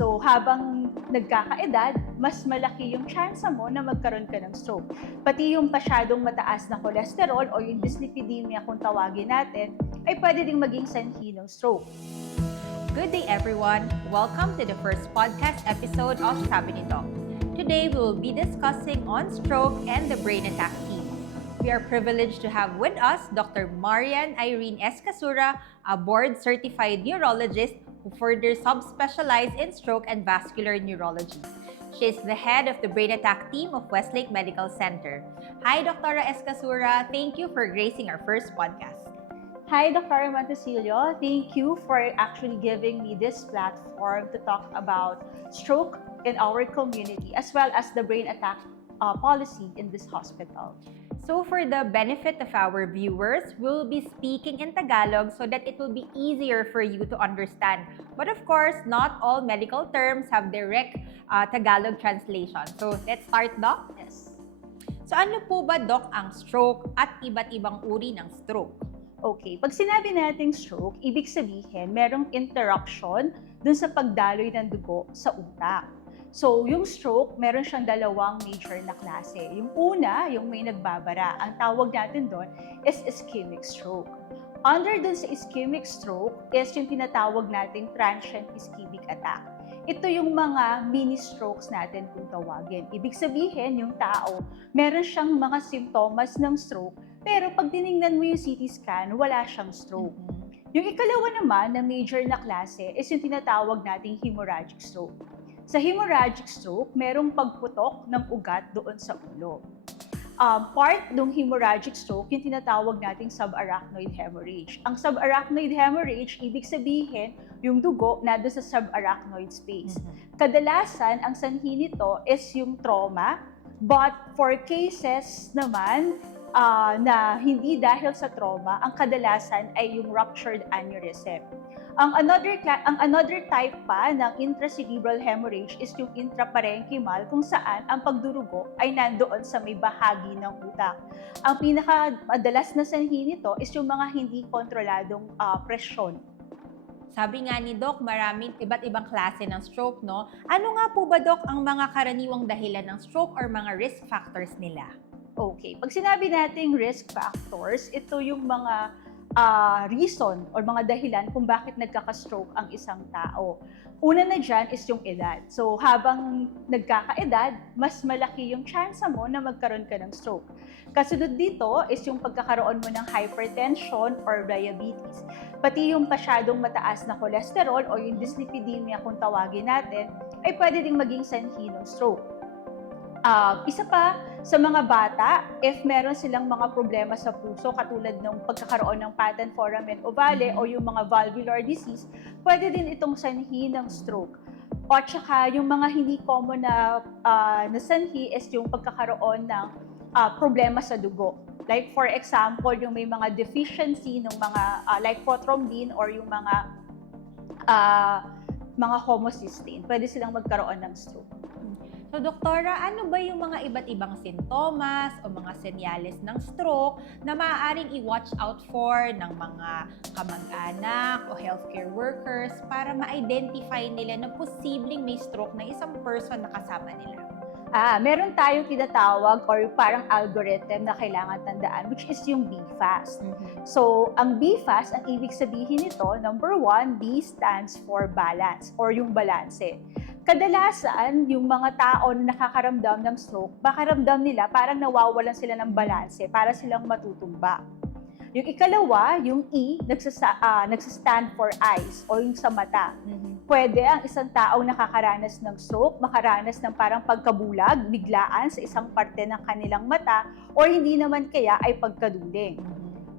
So habang nagkakaedad, mas malaki yung chance mo na magkaroon ka ng stroke. Pati yung masyadong mataas na cholesterol o yung dyslipidemia kung tawagin natin, ay pwede ding maging sanhi ng stroke. Good day everyone! Welcome to the first podcast episode of Sabi ni Doc. Today we will be discussing on stroke and the brain attack team. We are privileged to have with us Dr. Marian Irene Escasura, a board-certified neurologist who further subspecialized in stroke and vascular neurology. She is the head of the brain attack team of Westlake Medical Center. Hi, Dr. Escasura. Thank you for gracing our first podcast. Hi, Dr. Montecillo. Thank you for actually giving me this platform to talk about stroke in our community as well as the brain attack policy in this hospital. So for the benefit of our viewers, we'll be speaking in Tagalog so that it will be easier for you to understand. But of course, not all medical terms have direct Tagalog translation. So let's start, Doc. Yes. So ano po ba, Doc, ang stroke at iba't ibang uri ng stroke? Okay, pag sinabi nating stroke, ibig sabihin merong interruption dun sa pagdaloy ng dugo sa utak. So, yung stroke, meron siyang dalawang major na klase. Yung una, yung may nagbabara. Ang tawag natin doon is ischemic stroke. Under dun sa ischemic stroke is yung tinatawag nating transient ischemic attack. Ito yung mga mini strokes natin kung tawagin. Ibig sabihin, yung tao, meron siyang mga simptomas ng stroke, pero pag tinignan mo yung CT scan, wala siyang stroke. Yung ikalawa naman na major na klase is yung tinatawag nating hemorrhagic stroke. Sa hemorrhagic stroke, merong pagputok ng ugat doon sa ulo. Part ng hemorrhagic stroke, yung tinatawag nating subarachnoid hemorrhage. Ang subarachnoid hemorrhage, ibig sabihin, yung dugo na doon sa subarachnoid space. Kadalasan, ang sanhi nito is yung trauma, but for cases naman na hindi dahil sa trauma, ang kadalasan ay yung ruptured aneurysm. Ang another type pa ng intracerebral hemorrhage is yung intraparenchymal kung saan ang pagdurugo ay nandoon sa may bahagi ng utak. Ang pinakamadalas na sanhi nito is yung mga hindi kontroladong presyon. Sabi nga ni Doc, maraming iba't ibang klase ng stroke, no? Ano nga po ba, Doc, ang mga karaniwang dahilan ng stroke or mga risk factors nila? Okay, pag sinabi nating risk factors, ito yung mga reason or mga dahilan kung bakit nagkaka-stroke ang isang tao. Una na dyan is yung edad. So habang nagkakaedad, mas malaki yung chance mo na magkaroon ka ng stroke. Kasunod dito is yung pagkakaroon mo ng hypertension or diabetes. Pati yung masyadong mataas na cholesterol o yung dyslipidemia kung tawagin natin, ay pwede ding maging sanhi ng stroke. Isa pa sa mga bata, if meron silang mga problema sa puso katulad ng pagkakaroon ng patent foramen ovale o yung mga valvular disease, pwede din itong sanhi ng stroke. O tsaka yung mga hindi common na sanhi is yung pagkakaroon ng problema sa dugo. Like for example, yung may mga deficiency ng mga like prothrombin or yung mga homocysteine, pwede silang magkaroon ng stroke. So, Doktora, ano ba yung mga iba't ibang sintomas o mga senyales ng stroke na maaaring i-watch out for ng mga kamag-anak o healthcare workers para ma-identify nila na posibleng may stroke ng isang person na kasama nila? Meron tayong tinatawag or parang algorithm na kailangan tandaan, which is yung BFAST. So, ang BFAST, ang ibig sabihin nito, number 1, B stands for balance or yung balanse. Kadalasan, yung mga tao na nakakaramdam ng stroke, makaramdam nila parang nawawalan sila ng balanse para silang matutumba. Yung ikalawa, yung E, nagsastand for eyes o yung sa mata. Pwede ang isang taong nakakaranas ng stroke, makaranas ng parang pagkabulag, biglaan sa isang parte ng kanilang mata o hindi naman kaya ay pagkaduling.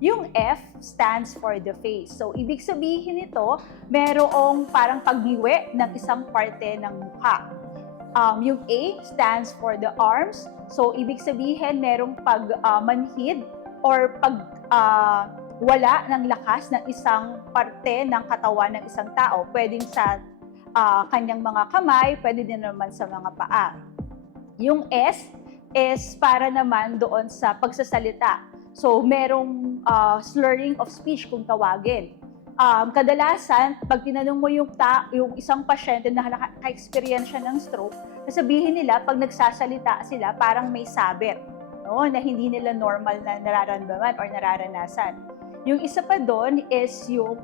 Yung F stands for the face. So, ibig sabihin nito, merong parang pagbiwi ng isang parte ng mukha. Yung A stands for the arms. So, ibig sabihin, merong pagmanhid or wala ng lakas ng isang parte ng katawan ng isang tao. Pwedeng sa kanyang mga kamay, pwede din naman sa mga paa. Yung S is para naman doon sa pagsasalita. So, merong slurring of speech kung tawagin. kadalasan, pag tinanong mo yung isang pasyente na naka-experience siya ng stroke, sasabihin nila, pag nagsasalita sila, parang may sabit, no? Na hindi nila normal na nararamdaman or nararanasan. Yung isa pa doon is yung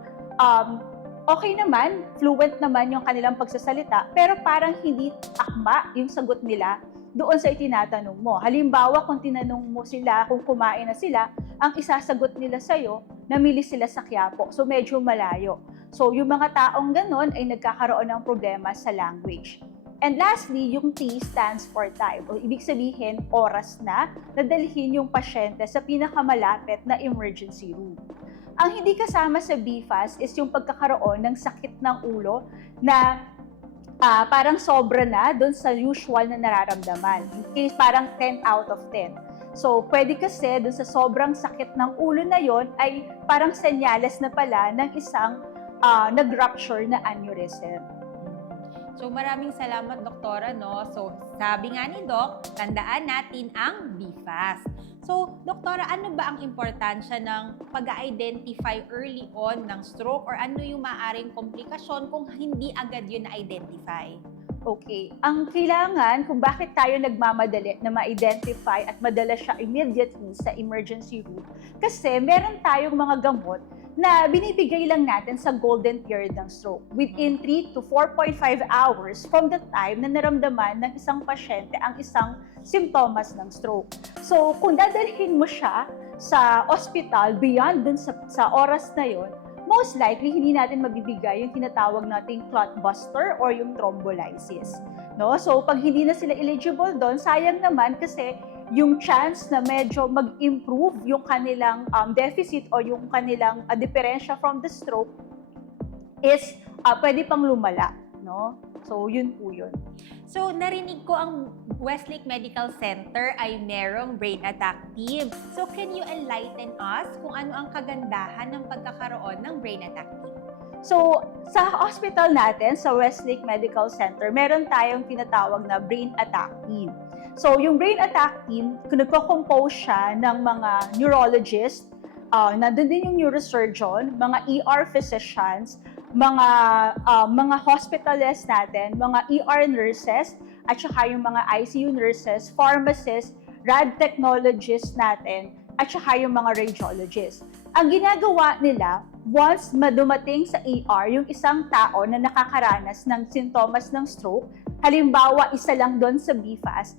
okay naman, fluent naman yung kanilang pagsasalita, pero parang hindi akma yung sagot nila doon sa itinatanong mo. Halimbawa, kung tinanong mo sila kung kumain na sila, ang isasagot nila sa'yo, namili sila sa Quiapo. So, medyo malayo. So, yung mga taong ganon ay nagkakaroon ng problema sa language. And lastly, yung T stands for time. O ibig sabihin, oras na dalhin yung pasyente sa pinakamalapit na emergency room. Ang hindi kasama sa BFAS is yung pagkakaroon ng sakit ng ulo na parang sobra na doon sa usual na nararamdaman. In case parang 10 out of 10. So, pwede kasi doon sa sobrang sakit ng ulo na yon ay parang senyales na pala ng isang nag-rupture na aneurysm. So maraming salamat, Doktora, no? So sabi nga ni Doc, tandaan natin ang BFAST. So, Doktora, ano ba ang importansya ng pag-identify early on ng stroke or ano yung maaaring komplikasyon kung hindi agad yun na-identify? Okay. Ang kailangan kung bakit tayo nagmamadali na ma-identify at madala siya immediately sa emergency room, kasi meron tayong mga gamot na binibigay lang natin sa golden period ng stroke within 3 to 4.5 hours from the time na naramdaman ng isang pasyente ang isang simptomas ng stroke. So, kung dadalhin mo siya sa ospital beyond dun sa oras na yon, most likely hindi natin mabibigay yung tinatawag nating clot buster or yung thrombolysis. No? So, pag hindi na sila eligible doon, sayang naman kasi yung chance na medyo mag-improve yung kanilang deficit o yung kanilang diferensya from the stroke is pwede pang lumala. No? So, yun po yun. So, narinig ko ang Westlake Medical Center ay merong brain attack team. So, can you enlighten us kung ano ang kagandahan ng pagkakaroon ng brain attack team? So, sa hospital natin, sa Westlake Medical Center, meron tayong tinatawag na brain attack team. So, yung brain attack team, nagko-compose siya ng mga neurologist, nandun din yung neurosurgeon, mga ER physicians, mga hospitalists natin, mga ER nurses, at saka yung mga ICU nurses, pharmacists, rad technologists natin, at saka yung mga radiologists. Ang ginagawa nila, once madumating sa ER yung isang tao na nakakaranas ng sintomas ng stroke, halimbawa isa lang doon sa BFAST,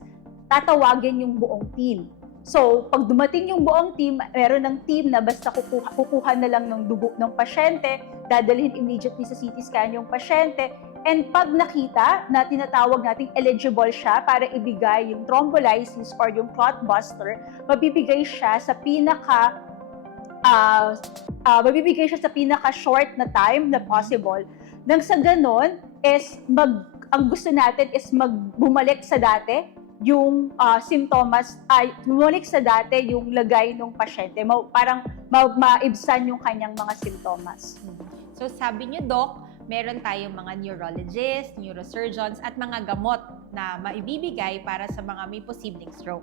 tatawagin yung buong team. So, pag dumating yung buong team, meron ng team na basta kukuha na lang ng dugo ng pasyente, dadalhin immediately sa CT scan yung pasyente, and pag nakita na tinatawag nating eligible siya para ibigay yung thrombolysis or yung clot buster, mabibigay siya sa pinaka-short na time na possible. Nang sa ganon, ang gusto natin is bumalik sa dati, yung simptomas ay bumalik sa dati yung lagay ng pasyente. Parang maibsan yung kanyang mga simptomas. So sabi niyo, Doc, meron tayong mga neurologists, neurosurgeons at mga gamot na maibibigay para sa mga may posibleng stroke.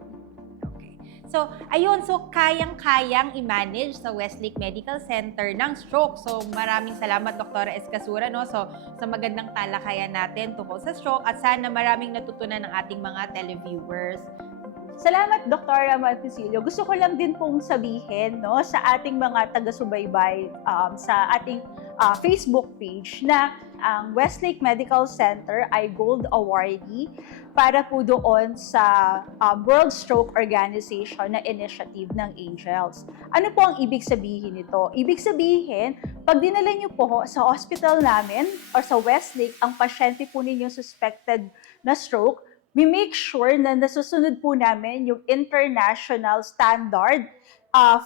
Okay. So, ayun, kayang-kayang i-manage sa Westlake Medical Center ng stroke. So, maraming salamat, Dr. Escasura, no? So, sa magandang talakayan natin tungkol sa stroke at sana maraming natutunan ng ating mga televiewers. Salamat, Dr. Marticilio. Gusto ko lang din pong sabihin, no, sa ating mga taga-subaybay sa ating Facebook page na ang Westlake Medical Center ay Gold Awardee para po doon sa World Stroke Organization na initiative ng Angels. Ano po ang ibig sabihin nito? Ibig sabihin, pag dinala niyo po sa hospital namin or sa Westlake, ang pasyente po ninyong suspected na stroke, we make sure na nasusunod po namin yung international standard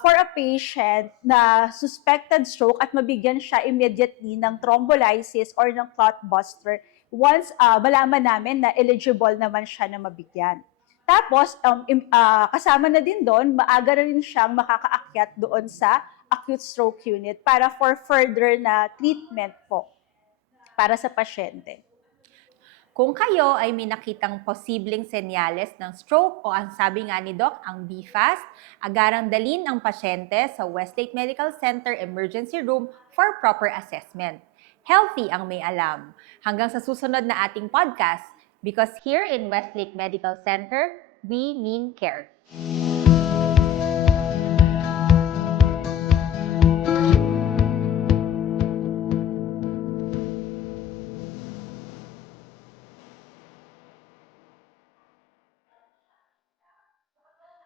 for a patient na suspected stroke at mabigyan siya immediately ng thrombolysis or ng clot buster once malaman namin na eligible naman siya na mabigyan. Tapos, kasama na din doon, maaga na rin siyang makakaakyat doon sa acute stroke unit para for further na treatment po para sa pasyente. Kung kayo ay may nakitang posibleng senyales ng stroke o ang sabi nga ni Doc, ang BFAST, agarang dalin ang pasyente sa Westlake Medical Center Emergency Room for proper assessment. Healthy ang may alam. Hanggang sa susunod na ating podcast, because here in Westlake Medical Center, we mean care.